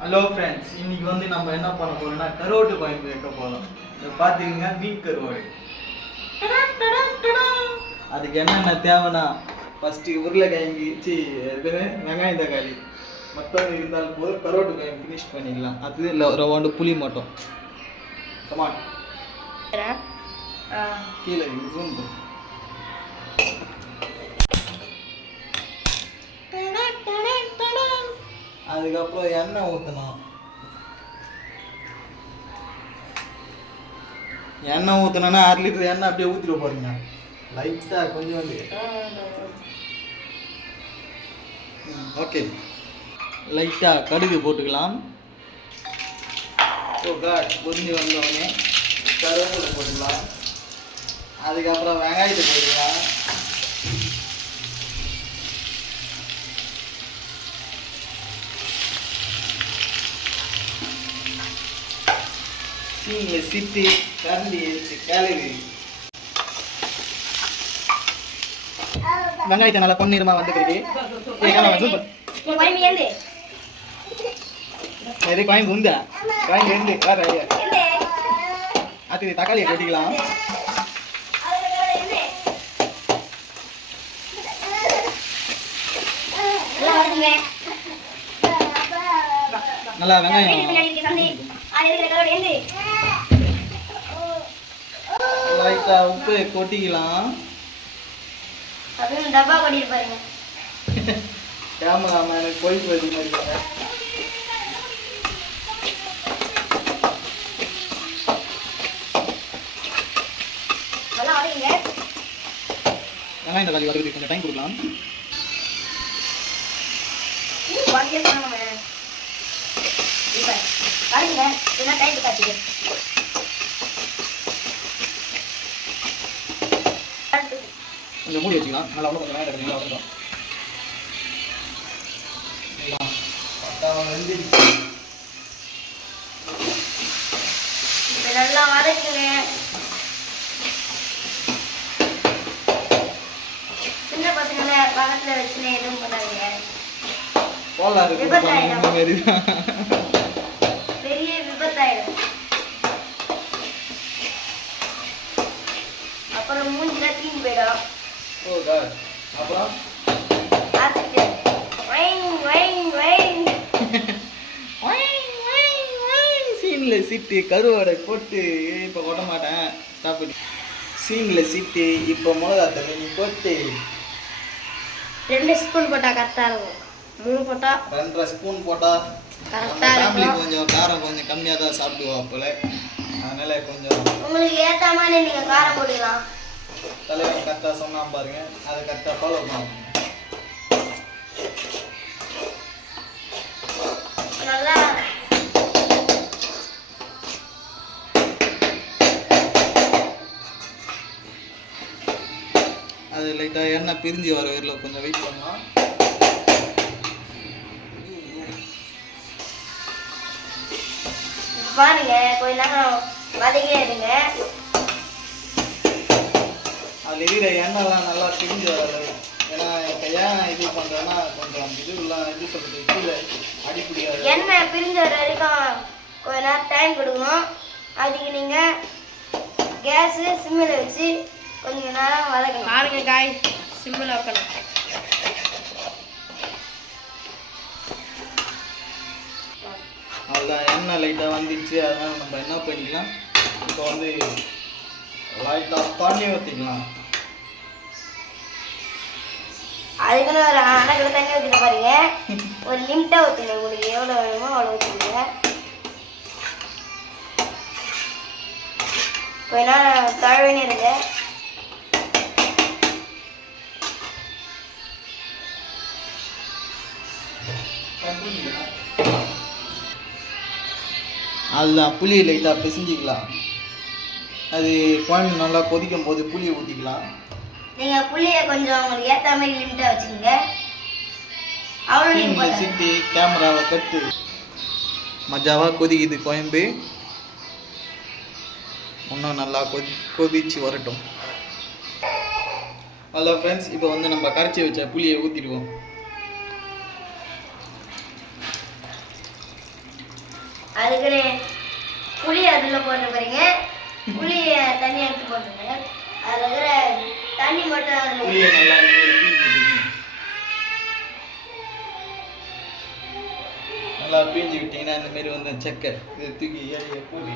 Hello friends, இன்னைக்கு வந்து நம்ம என்ன பண்ண போறோம்னா கருவாட்டு குழம்பு வைக்க போறோம். இதை பார்த்துக்கிங்க, மீன் கருவாடு. அதுக்கு என்னென்ன தேவைன்னா ஃபஸ்ட்டு உருளைக்கிழங்கு வெங்காயம் தக்காளி மொத்தம் இருந்தாலும் போது கருவாட்டு குழம்பு ஃபினிஷ் பண்ணிக்கலாம். அது இல்லை ரவாண்டு புளி மட்டும். கமான் கீழே ஜூம். அதுக்கப்புறம் எண்ணெய் ஊற்றணும். எண்ணெய் ஊற்றினோன்னா 1/2 லிட்டர் எண்ணெய் அப்படியே ஊற்றிட்டு போகிறீங்க. லைட்டாக கொஞ்சம் வந்து ஓகே, லைட்டாக கடுகு போட்டுக்கலாம். பொரிஞ்சு வந்தோடனே கருவேப்பிலை போட்டுக்கலாம். அதுக்கப்புறம் வெங்காயத்தை போட்டுக்கலாம். சீனில் சிட்டு கரண்டி எடுத்து கிளறி வெங்காயத்தை நல்லா பொன்னிறமாக வந்துக்கிறது. கோயம்பு உண்டா கோயம்பு இருந்து அது தக்காளியை கட்டிக்கலாம். நல்லா வெங்காயம் லைட்டா உப்பு கொட்டிக்கலாம். டப்பா கொட்டிட்டு பாருங்க. கேமராமேன் எனக்கு போயிட்டு வருது மாதிரி. வெங்காயம் தக்காளி வதக்கிறதுக்கு கொஞ்சம் டைம் கொடுக்கலாம். கொஞ்சம் மூடி வச்சுக்கலாம். நல்லா ஒன்றும் கொஞ்சம் வேலை நல்லா வந்துடும். நல்லா வதக்குங்க. சின்ன பசங்களை பக்கத்துல வச்சுன்னு எதுவும் பண்ணாதீங்க. பெரிய விபத்தாயிடும். அப்புறம் மூஞ்சில தீங்கு போயிடும். அப்புறம் சீனில் சிட்டு கருவாடை போட்டு இப்போ கொட்ட மாட்டேன். சாப்பிட்டு சீனில் சிட்டு இப்போ மிளகா தண்ணி போட்டு 2 ஸ்பூன் போட்டா கரெக்டாக இருக்கும். 3 போட்டா 2.5 ஸ்பூன் போட்டால் கரெக்டாக இருக்கும். கொஞ்சம் காரம் கொஞ்சம் கம்மியாக தான் சாப்பிடுவோம் போல. அதனால கொஞ்சம் உங்களுக்கு ஏற்ற மாதிரி நீங்கள் காரம் போட்டுக்கலாம். தலைவன் கரெக்டாக சொன்னான் பாருங்க, அதை கரெக்டாக ஃபாலோ பண்ணுவோம். நல்லா அது லைட்டாக எண்ணெய் பிரிஞ்சு வர வரையில் கொஞ்சம் வெயிட் பண்ணலாம். பாருங்க, கொஞ்ச நேரம் வதக்கிட்டே இருங்க. அதில் இருக்கிற எண்ணெய்லாம் நல்லா பிரிஞ்சு வராது. ஏன்னா இப்போ ஏன் இது பண்ணுறேன்னா கொஞ்சம் இதுலாம் இது சொல்கிறது கீழே அடிப்பிடிக்காது. எண்ணெய் பிரிஞ்ச வரைக்கும் கொஞ்ச நேரம் டைம் கொடுக்கணும். அதுக்கு நீங்கள் கேஸு சிம்மில் வச்சு கொஞ்சம் நேரம் வதக்கணும். பாருங்க காய், சிம்மில் வைக்கணும். அவ்வளோதான், எண்ணெய் லைட்டாக வந்துடுச்சு. அதனால் நம்ம என்ன பண்ணிக்கலாம், இப்போ வந்து லைட்டாக தண்ணி ஊற்றிக்கலாம். அதுக்குன்னு ஒரு அணக்கில் தண்ணி ஊற்றிட்டு பாருங்க. ஒரு லிமிட்டாக ஊற்றுங்க. உங்களுக்கு எவ்வளோ வேணுமோ அவ்வளோ ஊற்றிடுங்க. கொஞ்ச நேரம் தழுவின்னு இருங்க. அதுதான் புளி லைட்டாக பிசைஞ்சிக்கலாம். அது குழம்பு நல்லா கொதிக்கும் போது புளியை ஊற்றிக்கலாம். நீங்கள் புளியை கொஞ்சம் உங்களுக்கு ஏற்ற மாதிரி லிமிட்டாக வச்சுக்கோங்க. அவ்வளோ நீங்கள் சிட்டி கேமராவை கட்டு மஜாவாக கொதிக்குது குழம்பு. இன்னும் நல்லா கொதிச்சு வரட்டும். ஹலோ ஃப்ரெண்ட்ஸ், இப்போ வந்து நம்ம கரைச்சி வச்ச புளியை ஊற்றிடுவோம். அதுக்குன்னு புளி அதில் போட்டு போறீங்க. புளியை தண்ணி எடுத்து போட்டுருங்க. அதில் இருக்கிற தண்ணி மட்டும் அதில் புளியை நல்லா நல்லா பீஞ்சு விட்டீங்கன்னா இந்த மாதிரி வந்து செக்கை இதை தூக்கி ஏழையை பூட்டி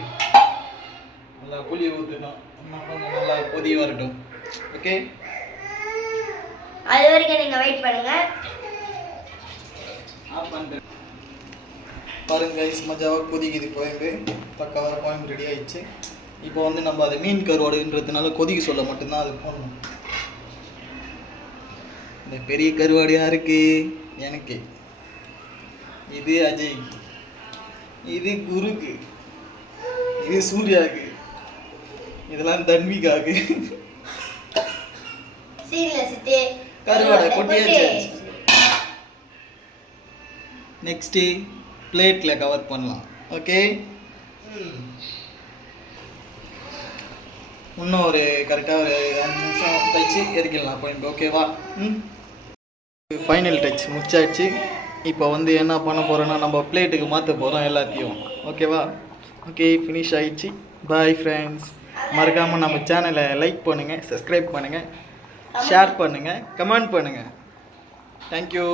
நல்லா புளியை ஊற்றணும். கொஞ்சம் நல்லா கொதி வரட்டும். ஓகே, அது வரைக்கும் நீங்கள் வெயிட் பண்ணுங்க. ஆஃப் பண்ணுறேன். பாருங்க கைஸ், மஜாவாக கொதிக்குது குழம்பு. பக்காவாக குழம்பு ரெடி ஆயிடுச்சு. இப்போ வந்து நம்ம அதை மீன் கருவாடுன்றதுனால கொதிக்க சொல்ல மட்டும்தான் அது போடணும். இந்த பெரிய கருவாடு யாருக்கு? எனக்கு. இது அஜய், இது குருக்கு, இது சூர்யாவுக்கு, இதெல்லாம் தன்விகாவுக்கு. கருவாடை கொட்டியாச்சு. நெக்ஸ்ட்டு பிளேட்டில் கவர் பண்ணலாம். ஓகே, இன்னும் ஒரு கரெக்டாக ஒரு 5 நிமிஷம் கழிச்சு இறக்கிடலாம் குழம்பு. ஓகேவா? ஃபைனல் டச் முடிச்சாச்சு. இப்போ வந்து என்ன பண்ண போகிறோன்னா நம்ம பிளேட்டுக்கு மாற்ற போகிறோம் எல்லாத்தையும். ஓகேவா? ஓகே, ஃபினிஷ் ஆகிடுச்சு. Bye friends. மறக்காமல் நம்ம சேனலை லைக் பண்ணுங்கள், சப்ஸ்கிரைப் பண்ணுங்கள், ஷேர் பண்ணுங்கள், கமெண்ட் பண்ணுங்கள். தேங்க்யூ.